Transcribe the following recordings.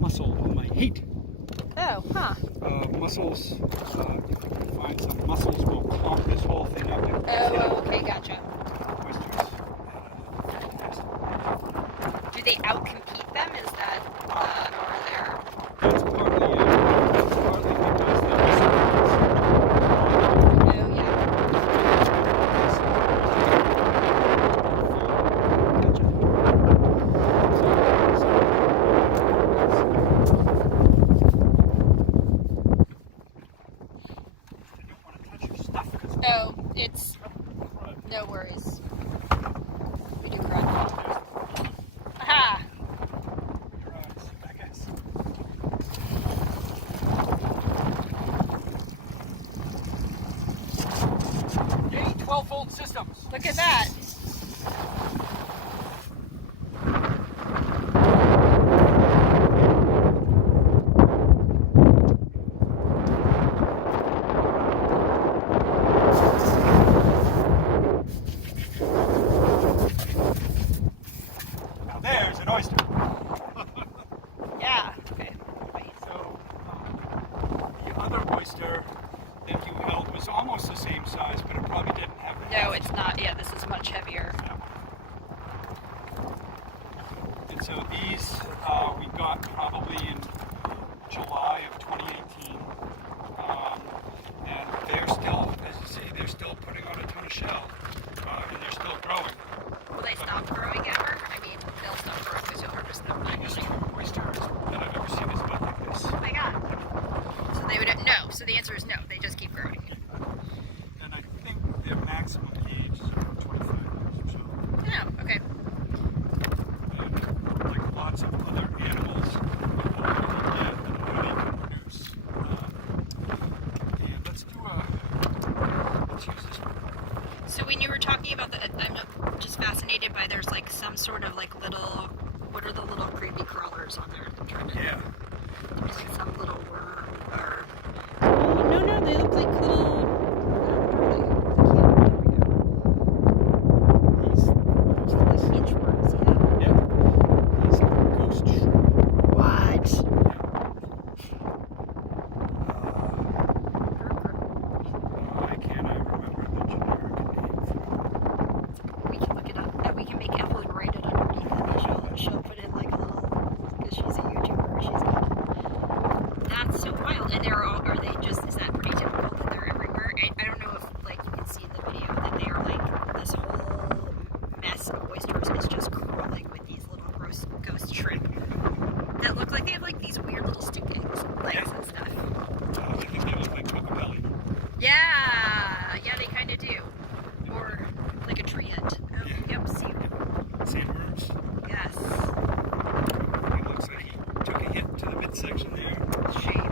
mussel on my heat. Oh, huh. Mussels, if I can find some mussels, will clump this whole thing up. Oh, okay, gotcha. Oysters. Do they outcompete them? Is that, or they're... That's partly it. That's partly because they're Oh, yeah. Gotcha. Oh, it's... No worries. We do crud. Aha! Yay, 12-volt systems. Look at that. Now there's an oyster. Yeah. Okay. So the other oyster that you held was almost the same size, but it probably didn't have the No, it's not. Yeah, this is much heavier. And so these we got probably in July of 2018. And they're still, as you see, they're still putting on a ton of shell. And they're still growing. Will they stop growing ever? I mean, they'll stop growing because you'll harvest them. Biggest oysters that I've ever seen is about like this. Oh my god. So they would no. So the answer is no. They just keep growing. And I think their maximum age is around 25 years or so. Oh, okay. And like lots of other animals, the older they get, the more they can produce. And let's use this one. So when you were talking about the, I'm just fascinated by there's like some sort of like little, what are the little creepy crawlers on there? I'm trying to, Yeah. there's like some little worm or, oh, no, they look like little, These like inchworms, yeah. Yeah. These are ghost shrimp. What? Why can't I remember the generic name for We can look it up and we can make Evelyn write it underneath it and she'll put in like a little, because she's a YouTuber, she's got, that's so wild. And are they just, is that pretty typical that they're everywhere? I don't know if like you can see in the video that they are like, this whole mess of oysters is just crawling with these little gross ghost shrimp that look like they have like these weird little stick legs and stuff. I think they look like cocobelly. Yeah, they kind of do. Or like a tree ant. Oh, Yeah. Yep, see. Sandworms. Yes. It looks like he took a hit to the midsection there. Shame.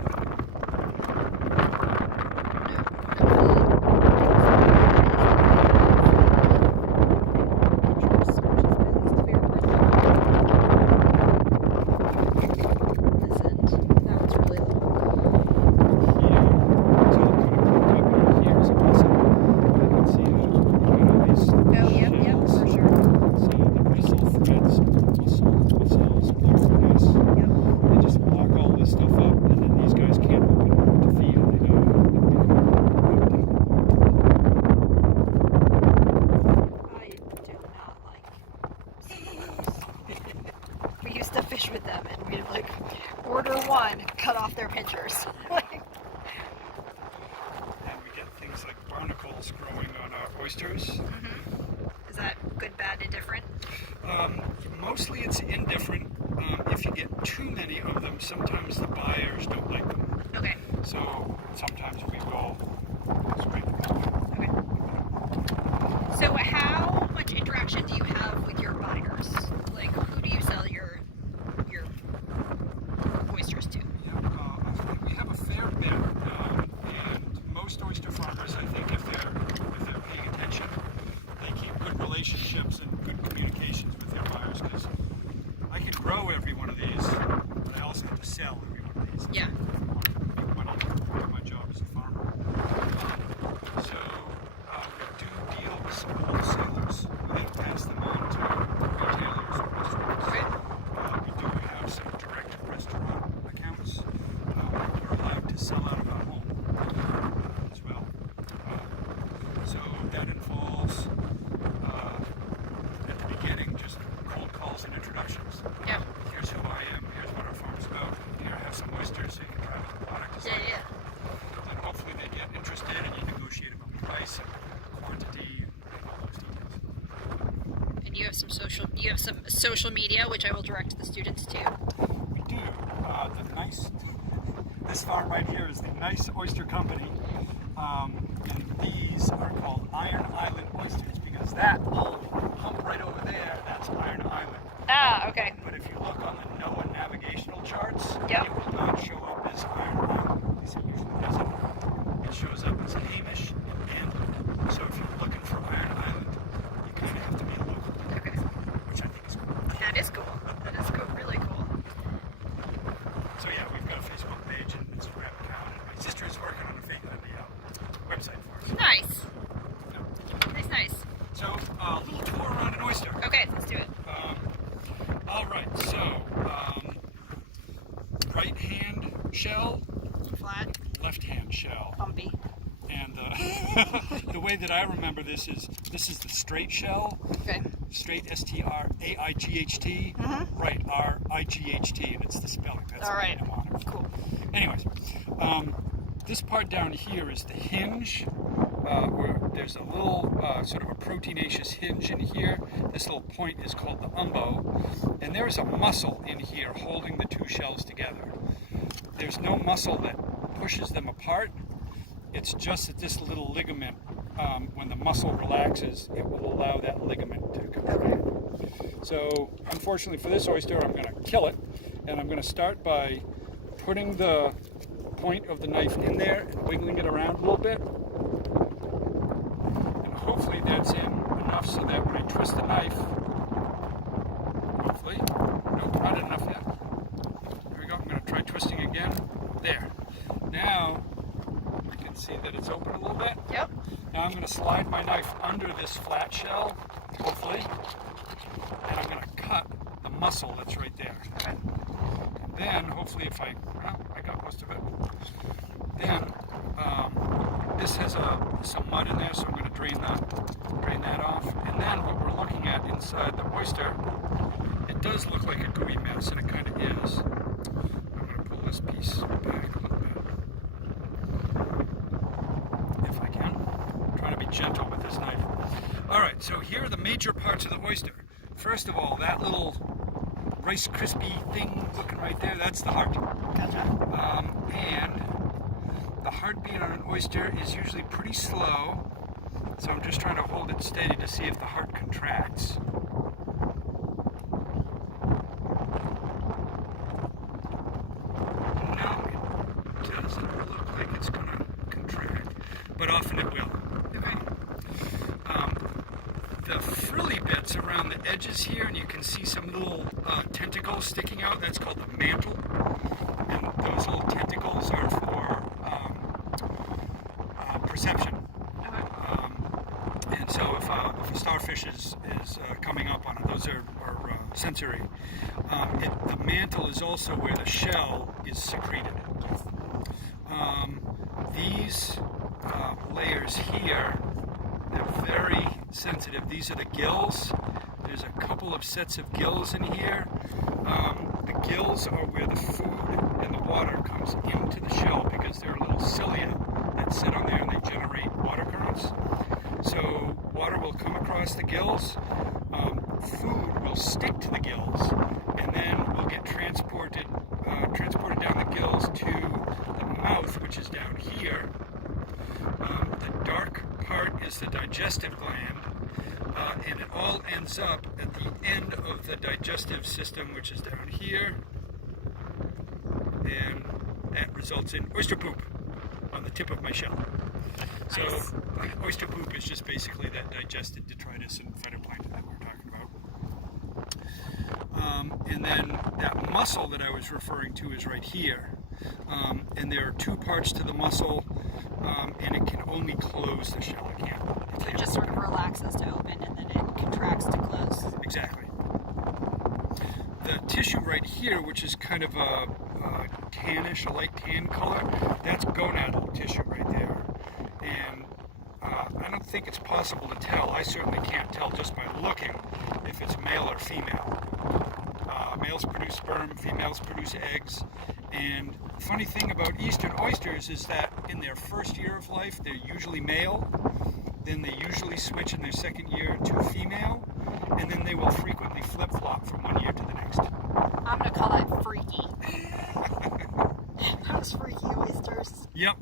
Fish with them and we'd like order one, cut off their pitchers. And we get things like barnacles growing on our oysters. Mm-hmm. Is that good, bad, indifferent? Mostly it's indifferent. If you get too many of them, sometimes the buyers don't like them. Okay. So sometimes we will scrape them off. Okay. So how much interaction do you have with your buyers? Like, who do you sell your oysters to? We have a fair bit, and most oyster farmers, I think, if they're paying attention, they keep good relationships and good communications with their buyers. Because I could grow every one of these, but I also have to sell every one of these. sell out of our home as well. So that involves, at the beginning, just cold calls and introductions. Yeah. Here's who I am, here's what our farm's about, here I have some oysters so you can try out the product. Yeah. And hopefully they get interested and you negotiate about price and quantity and all those details. And you have some social media, which I will direct the students to. We do. This farm right here is the Nice Oyster Company. And these are called Iron Island oysters because that little hump right over there, that's Iron Island. Ah, okay. But if you look on the NOAA navigational charts, Yep. it will not show up as Iron Island. At least it usually doesn't. It shows up as Hamish and Andrew. So if you're looking for Iron Island, you kind of have to be a local, Okay. which I think is cool. That is cool. That is cool. Really cool. So yeah, we've got a Facebook page and Instagram account, and my sister is working on the website for us. Nice. Yeah. Nice. So a little tour around an oyster. Okay, let's do it. All right. So right hand shell, Flat, left hand shell, bumpy. and the way that I remember this is the straight shell. Okay. Straight, S-T-R-A-I-G-H-T, right, R-I-G-H-t, and it's the spelling. That's All the right. name on it. Cool. Anyways, this part down here is the hinge, where there's a little sort of a proteinaceous hinge in here. This little point is called the umbo, and there's a muscle in here holding the two shells together. There's no muscle that pushes them apart. It's just that this little ligament, when the muscle relaxes, it will allow that ligament to contract. So, unfortunately for this oyster, I'm going to kill it, and I'm going to start by putting the point of the knife in there and wiggling it around a little bit. And hopefully that's in enough so that when I twist the knife, hopefully, nope, not enough yet. There we go. I'm going to try twisting again. There. Now, I can see that it's open a little bit. Yep. Now I'm going to slide my knife under this flat shell, hopefully, and I'm going to cut the muscle that's right there. Okay. And then, hopefully, if I got most of it. Then, this has some mud in there, so I'm going to drain that off. And then what we're looking at inside the oyster, it does look like a gooey mess, and it kind of is. I'm going to pull this piece back a little bit. If I can. I'm trying to be gentle with this knife. Alright, so here are the major parts of the oyster. First of all, that little Rice Krispie thing looking right there, that's the heart. Gotcha. And the heartbeat on an oyster is usually pretty slow, so I'm just trying to hold it steady to see if the heart contracts. No, it doesn't look like it's going to contract, but often it will. Okay. The frilly bits around the edges here, and you can see some little tentacles sticking out, that's called the mantle. And those little tentacles are for perception. And so if a starfish is coming up on it, those are sensory. The mantle is also where the shell is secreted. These layers here, they're very sensitive. These are the gills. There's a couple of sets of gills in here. The gills are where the food and the water comes into the shell because there are little cilia that sit on there and they generate water currents. So water will come across the gills, food will stick to the gills, and then will get transported down the gills to the mouth, which is down here. The dark part is the digestive gland, and it all ends up at the end of the digestive system, which is down here, and that results in oyster poop on the tip of my shell. So Nice. oyster poop is just basically that digested detritus and phytoplankton that we're talking about. And then that muscle that I was referring to is right here. And there are two parts to the muscle, and it can only close the shell. It can't. So it just sort of relaxes to open and then it contracts to close. Exactly. The tissue right here, which is kind of a tannish, a light tan color, that's gonadal tissue right there. And I don't think it's possible to tell. I certainly can't tell just by looking if it's male or female. Males produce sperm, females produce eggs. And the funny thing about eastern oysters is that in their first year of life, they're usually male. Then they usually switch in their second year to female. And then they will frequently flip-flop from one year to the next. I'm going to call that freaky. Those freaky oysters. Yep.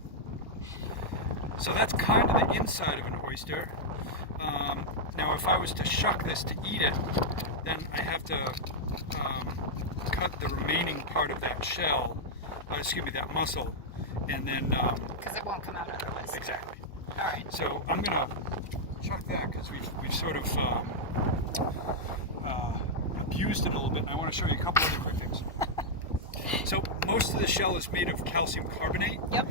So that's kind of the inside of an oyster. Now if I was to shuck this to eat it, then I have to cut the remaining part of that shell, that muscle, and then... Because it won't come out otherwise. Exactly. All right. So I'm going to chuck that because we've sort of abused it a little bit, and I want to show you a couple other quick things. So most of the shell is made of calcium carbonate. Yep.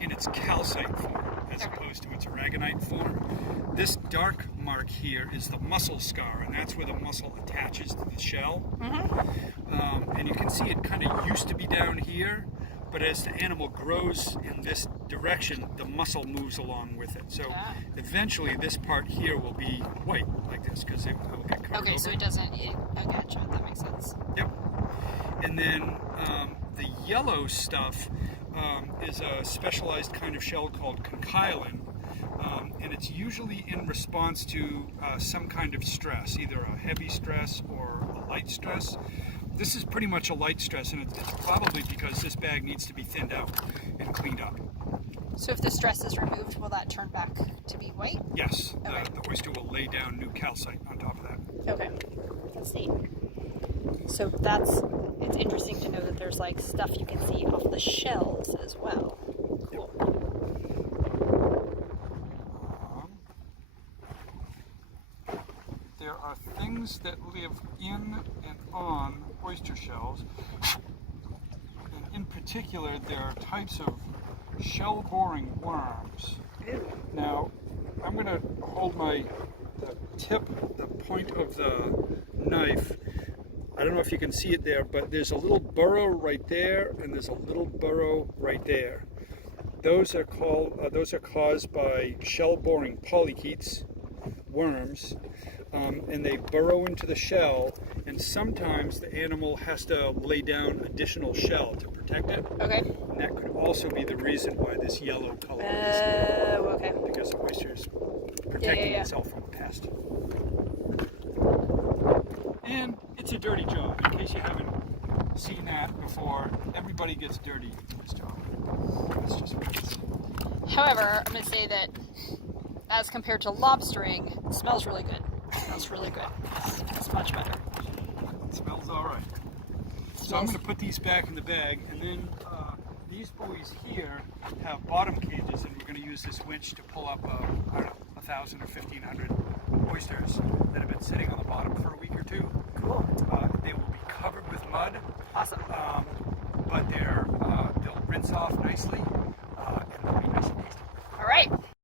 In its calcite form as opposed to its aragonite form. This dark mark here is the muscle scar, and that's where the muscle attaches to the shell. And you can see it kind of used to be down here, but as the animal grows in this direction, the muscle moves along with it. So eventually this part here will be white like this because it will get covered over. So it doesn't... okay, sure, that makes sense. Yep. And then the yellow stuff is a specialized kind of shell called conchylin, and it's usually in response to some kind of stress, either a heavy stress or a light stress. This is pretty much a light stress, and it's probably because this bag needs to be thinned out and cleaned up. So if the stress is removed, will that turn back to be white? Yes, Okay. The oyster will lay down new calcite on top of that. Okay, that's neat. So it's interesting to know that there's like stuff you can see off the shells as well. Cool. There are things that live in and on oyster shells. And in particular, there are types of shell-boring worms. Ew. Now, I'm going to hold the point of the knife. I don't know if you can see it there, but there's a little burrow right there, and there's a little burrow right there. Those are caused by shell-boring polychaetes, worms, and they burrow into the shell, and sometimes the animal has to lay down additional shell to protect it. Okay. And that could also be the reason why this yellow color is here, Okay. because the oyster is protecting itself from a pest. And it's a dirty job. In case you haven't seen that before, everybody gets dirty in this job. That's just what it is. However, I'm going to say that as compared to lobstering, it smells really good. It smells really good. It's much better. It smells all right. So I'm going to put these back in the bag, and then these buoys here have bottom cages, and we're going to use this winch to pull up, 1,000 or 1,500 oysters that have been sitting on the bottom for a week or two. Cool. They will be covered with mud. Awesome. But they'll rinse off nicely,